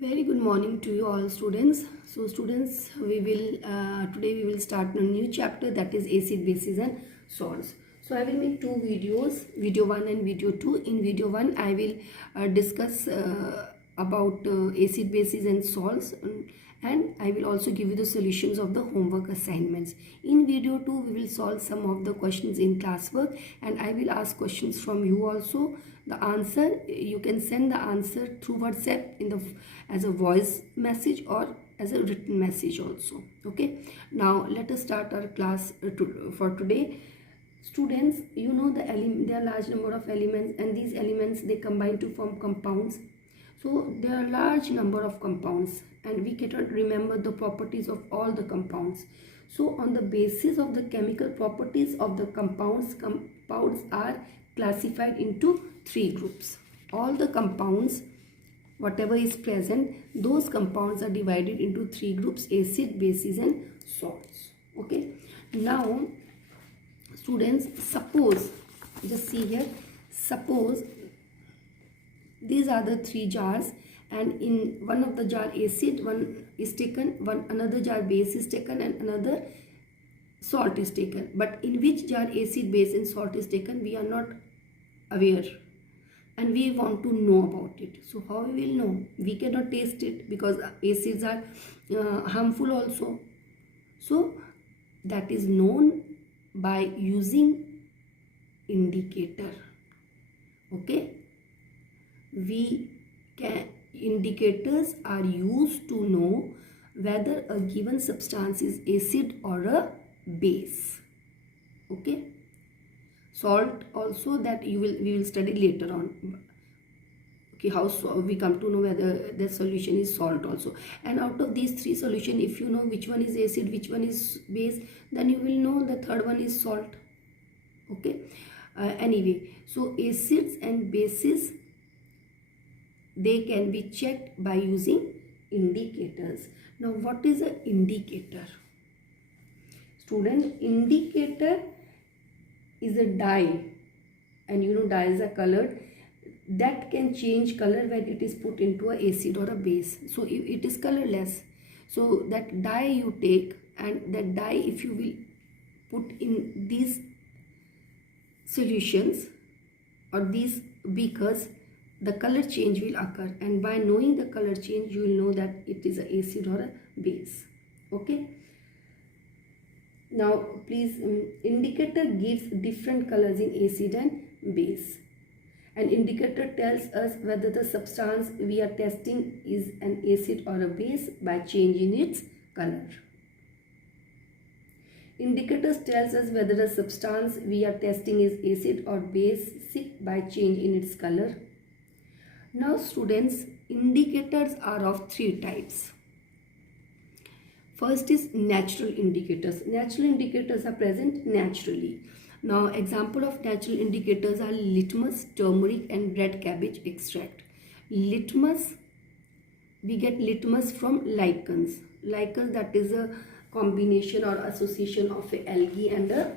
Very good morning to you all students. So students, we will today we will start a new chapter, that is acid, bases and salts. So I will make two videos, video 1 and video 2. In video 1 I will discuss about acid, bases and salts, and I will also give you the solutions of the homework assignments. In video 2 we will solve some of the questions in classwork, and I will ask questions from you also. The answer, you can send the answer through WhatsApp in the as a voice message or as a written message also. Okay, now let us start our class for today. Students, you know there are large number of elements, and these elements they combine to form compounds. So there are large number of compounds, and we cannot remember the properties of all the compounds. So on the basis of the chemical properties of the compounds are classified into three groups. All the compounds, whatever is present, those compounds are divided into three groups: acid, bases and salts. Okay, now students, suppose, just see here, suppose these are the three jars, and in one of the jar acid one is taken, another jar base is taken, and another salt is taken. But in which jar acid, base and salt is taken, we are not aware, and we want to know about it. So how we will know? We cannot taste it because acids are harmful also. So that is known by using indicator. Okay, indicators are used to know whether a given substance is acid or a base. Okay, salt also, that we will study later on. Okay, how we come to know whether the solution is salt also. And out of these three solutions, if you know which one is acid, which one is base, then you will know the third one is salt. Okay, anyway, so acids and bases, they can be checked by using indicators. Now what is an indicator? Student, indicator is a dye, and you know dyes are colored, that can change color when it is put into a acid or a base. So if it is colorless, so that dye you take, and that dye if you will put in these solutions or these beakers, the color change will occur, and by knowing the color change you will know that it is a acid or a base. Okay, now please, indicator gives different colors in acid and base. An indicator tells us whether the substance we are testing is an acid or a base by changing its color. Indicators tells us whether the substance we are testing is acid or basic by change in its color. Now students, indicators are of three types. First is natural indicators. Natural indicators are present naturally. Now example of natural indicators are litmus, turmeric and red cabbage extract. Litmus, we get litmus from lichens. Lichens, that is a combination or association of a algae and a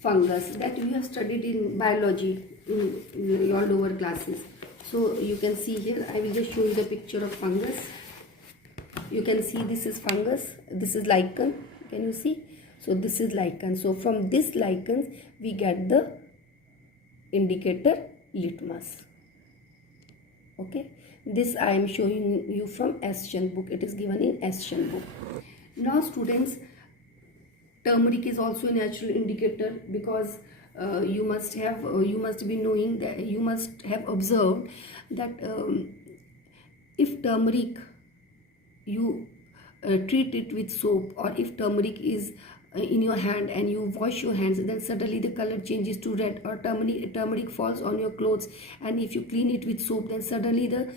fungus that we have studied in biology in your lower classes. So you can see here, I will just show you the picture of fungus. You can see this is fungus, this is lichen, can you see? So this is lichen. So from this lichens we get the indicator litmus. Okay, this I am showing you from Eschen book. It is given in Eschen book. Now students, turmeric is also a natural indicator, because you must be knowing that, you must have observed that if turmeric you treat it with soap, or if turmeric is in your hand and you wash your hands, then suddenly the color changes to red, or turmeric falls on your clothes, and if you clean it with soap, then suddenly the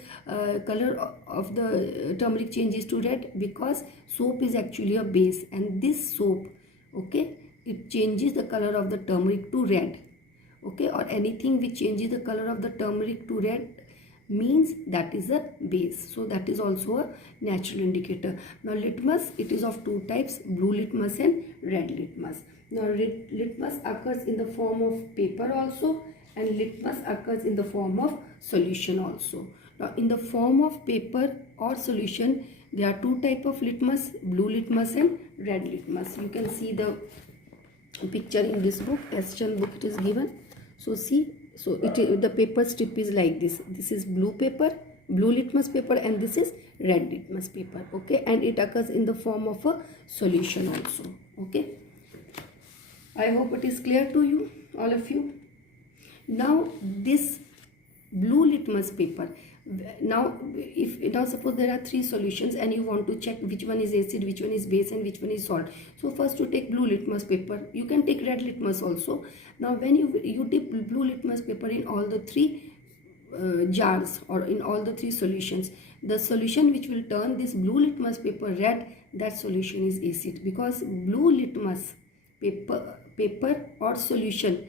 color of the turmeric changes to red, because soap is actually a base, and this soap, okay, it changes the color of the turmeric to red. Okay, or anything which changes the color of the turmeric to red means that is a base. So that is also a natural indicator. Now litmus, it is of two types, blue litmus and red litmus. Now litmus occurs in the form of paper also, and litmus occurs in the form of solution also. Now in the form of paper or solution, there are two type of litmus, blue litmus and red litmus. You can see the picture in this book, S-Chand book it is given. So see, so the paper strip is like this. This is blue paper, blue litmus paper, and this is red litmus paper. Okay, and it occurs in the form of a solution also. Okay, I hope it is clear to you, all of you. Now this blue litmus paper, now suppose there are three solutions and you want to check which one is acid, which one is base, and which one is salt. So first you take blue litmus paper. You can take red litmus also. Now when you dip blue litmus paper in all the three jars or in all the three solutions, the solution which will turn this blue litmus paper red, that solution is acid, because blue litmus paper or solution,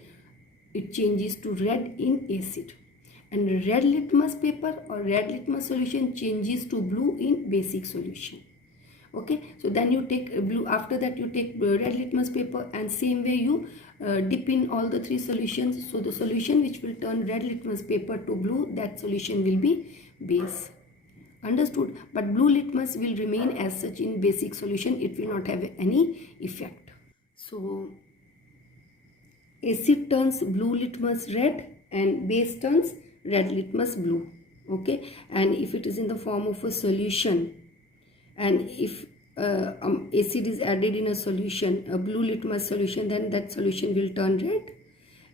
it changes to red in acid, and red litmus paper or red litmus solution changes to blue in basic solution. Okay, so then you take blue, after that you take red litmus paper, and same way you dip in all the three solutions. So the solution which will turn red litmus paper to blue, that solution will be base. Understood? But blue litmus will remain as such in basic solution, it will not have any effect. So acid turns blue litmus red and base turns red litmus blue. Okay, and if it is in the form of a solution, and if acid is added in a solution, a blue litmus solution, then that solution will turn red,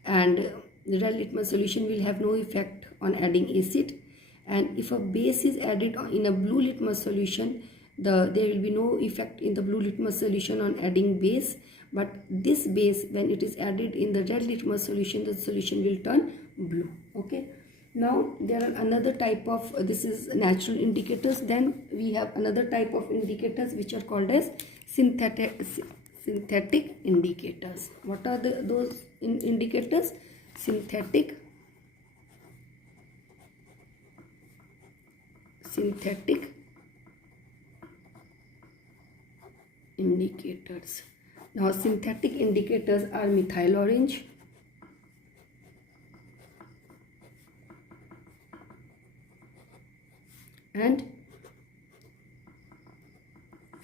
and the red litmus solution will have no effect on adding acid. And if a base is added in a blue litmus solution, there will be no effect in the blue litmus solution on adding base, but this base, when it is added in the red litmus solution, the solution will turn blue. Okay, now there are another type of this is natural indicators. Then we have another type of indicators which are called as synthetic indicators. What are those indicators? Synthetic indicators. Now synthetic indicators are methyl orange, and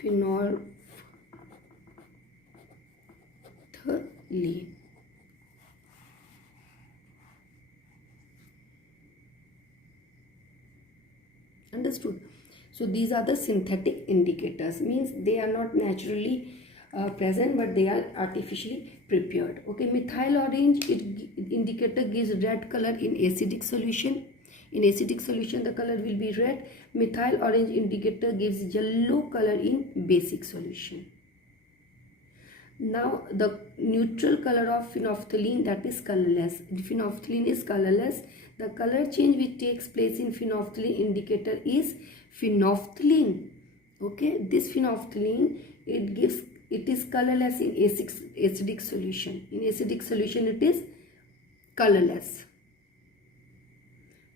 phenolphthalein. Understood? So these are the synthetic indicators, means they are not naturally present, but they are artificially prepared. Okay, methyl orange indicator gives red color in acidic solution. In acidic solution the color will be red. Methyl orange indicator gives yellow color in basic solution. Now the neutral color of phenolphthalein, that is colorless. Phenolphthalein is colorless. The color change which takes place in phenolphthalein indicator is phenolphthalein. Okay, this phenolphthalein, it is colorless in acidic solution. In acidic solution it is colorless,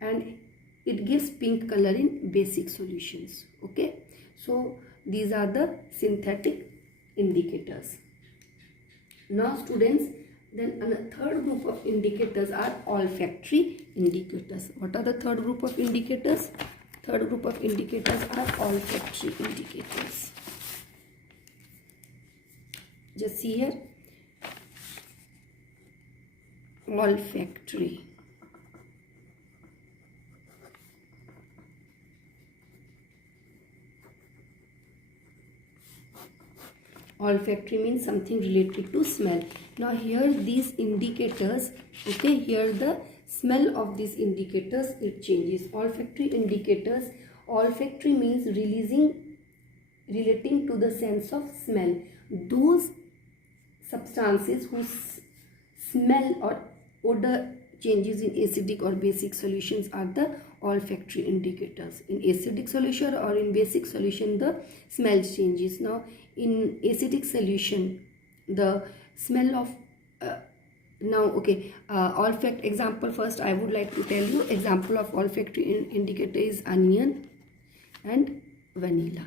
and it gives pink color in basic solutions. Okay, so these are the synthetic indicators. Now students, then a third group of indicators are olfactory indicators. What are the third group of indicators? Third group of indicators are olfactory indicators. Just see here, olfactory. Olfactory means something related to smell. Now here these indicators, okay, here the smell of these indicators, it changes. Olfactory indicators, olfactory means relating to the sense of smell. Those substances whose smell or odor changes in acidic or basic solutions are the olfactory indicators. In acidic solution or in basic solution the smell changes. Now in acidic solution the smell of olfact example, first I would like to tell you example of olfactory indicator is onion and vanilla.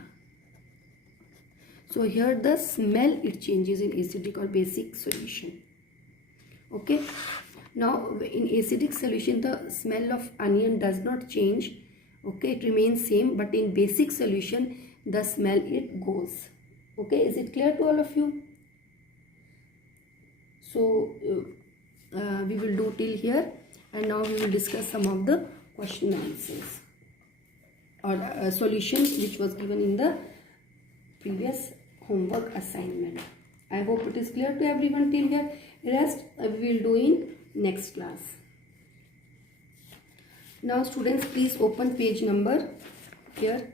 So here the smell, it changes in acidic or basic solution. Okay, now in acidic solution the smell of onion does not change, Okay, it remains same, but in basic solution the smell it goes. Okay, is it clear to all of you? So we will do till here, and now we will discuss some of the question answers or solutions which was given in the previous homework assignment. I hope it is clear to everyone till here. Rest we will do in next class. Now students, please open page number here,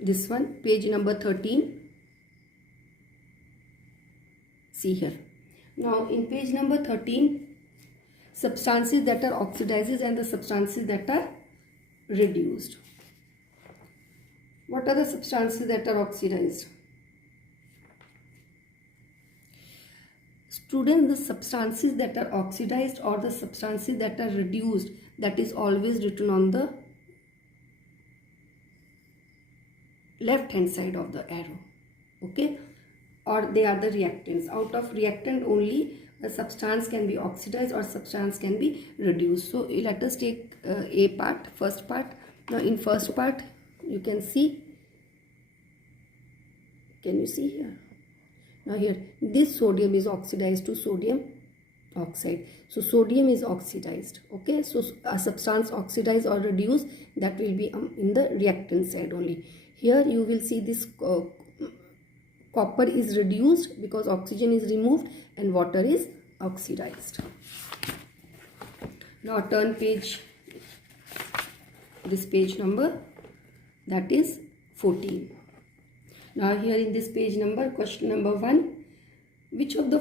this one, page number 13. See here. Now in page number 13, substances that are oxidized and the substances that are reduced. What are the substances that are oxidized? Students, the substances that are oxidized or the substances that are reduced, that is always written on the left hand side of the arrow. Okay, or they are the reactants. Out of reactant only the substance can be oxidized or substance can be reduced. So let us take a part, first part. Now in first part you can see, can you see here? Now here, this sodium is oxidized to sodium oxide. So sodium is oxidized. Okay, so a substance oxidized or reduced, that will be in the reactant side only. Here you will see this copper is reduced because oxygen is removed and water is oxidized. Now turn page, this page number, that is 14. Now here in this page number, question number 1, which of the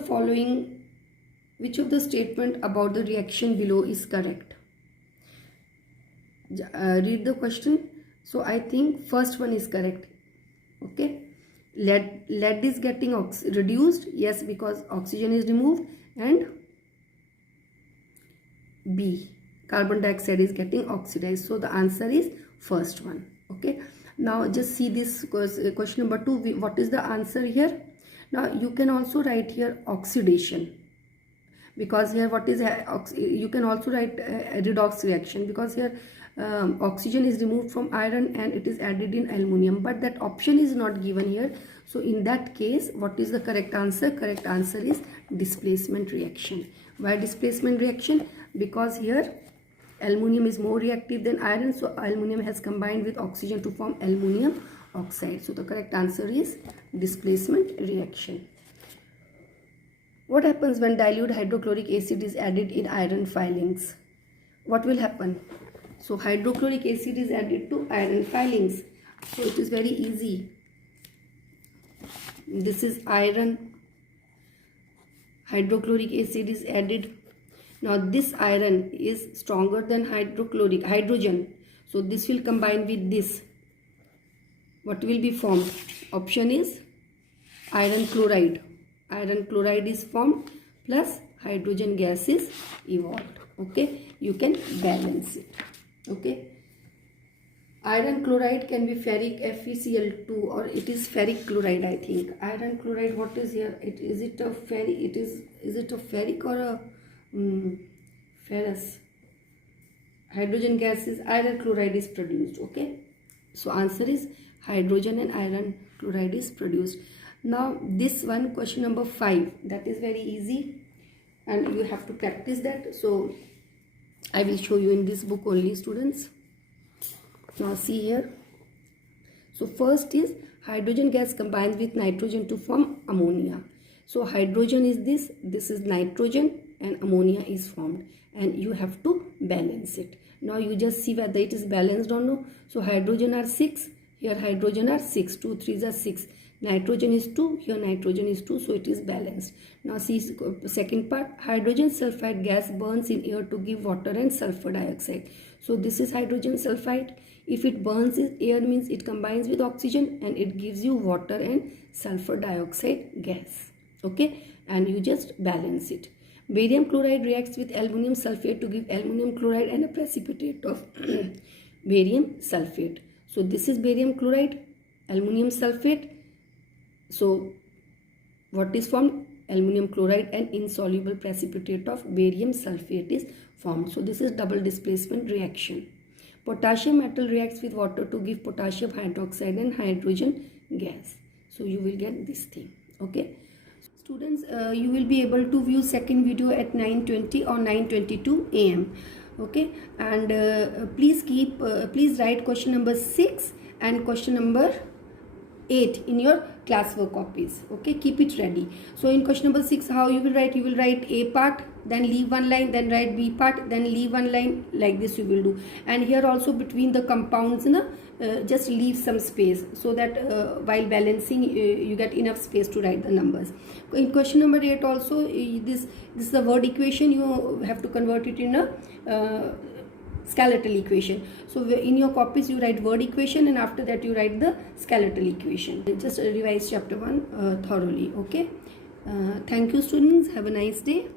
statement about the reaction below is correct? Read the question. So I think first one is correct. Okay, lead is getting reduced, yes, because oxygen is removed, and B, carbon dioxide is getting oxidized. So the answer is first one. Okay, now just see this question number 2. What is the answer here? Now you can also write here oxidation, because here what is you can also write redox reaction, because here oxygen is removed from iron and it is added in aluminum, but that option is not given here. So in that case, what is the correct answer? Correct answer is displacement reaction. Why displacement reaction? Because here aluminum is more reactive than iron, so aluminum has combined with oxygen to form aluminum oxide. So the correct answer is displacement reaction. What happens when dilute hydrochloric acid is added in iron filings? What will happen? So hydrochloric acid is added to iron filings. So it is very easy. This is iron. Hydrochloric acid is added. Now this iron is stronger than hydrogen. So this will combine with this. What will be formed? Option is iron chloride. Iron chloride is formed plus hydrogen gas is evolved. Okay, you can balance it. Okay, iron chloride can be ferric FeCl2, or it is ferric chloride, I think. Iron chloride, what is here? Is it a ferric? Is it a ferric or a ferrous? Hydrogen gas is iron chloride is produced. Okay, so answer is hydrogen and iron chloride is produced. Now this one, question number 5, that is very easy and you have to practice that. So I will show you in this book only, students. Now see here. So first is hydrogen gas combines with nitrogen to form ammonia. So hydrogen is this is nitrogen, and ammonia is formed, and you have to balance it. Now you just see whether it is balanced or no. So hydrogen are 6, here hydrogen are 6, 2 3s are 6. Nitrogen is 2, here nitrogen is 2, so it is balanced. Now see second part, hydrogen sulfide gas burns in air to give water and sulfur dioxide. So this is hydrogen sulfide. If it burns in air, means it combines with oxygen and it gives you water and sulfur dioxide gas. Okay, and you just balance it. Barium chloride reacts with aluminum sulfate to give aluminum chloride and a precipitate of barium sulfate. So this is barium chloride, aluminum sulfate. So what is formed? Aluminum chloride and insoluble precipitate of barium sulfate is formed. So this is double displacement reaction. Potassium metal reacts with water to give potassium hydroxide and hydrogen gas. So you will get this thing. Okay. Students, you will be able to view second video at 9:20 or 9:22 am. Okay, and please write question number 6 and question number 8 in your classwork copies. Okay, keep it ready. So in question number 6, how you will write A part, then leave one line, then write B part, then leave one line, like this you will do. And here also between the compounds, just leave some space, so that while balancing you get enough space to write the numbers. In question number 8 also, this is the word equation. You have to convert it in a skeletal equation. So in your copies you write word equation, and after that you write the skeletal equation. Just revise chapter 1 thoroughly. Okay, thank you students, have a nice day.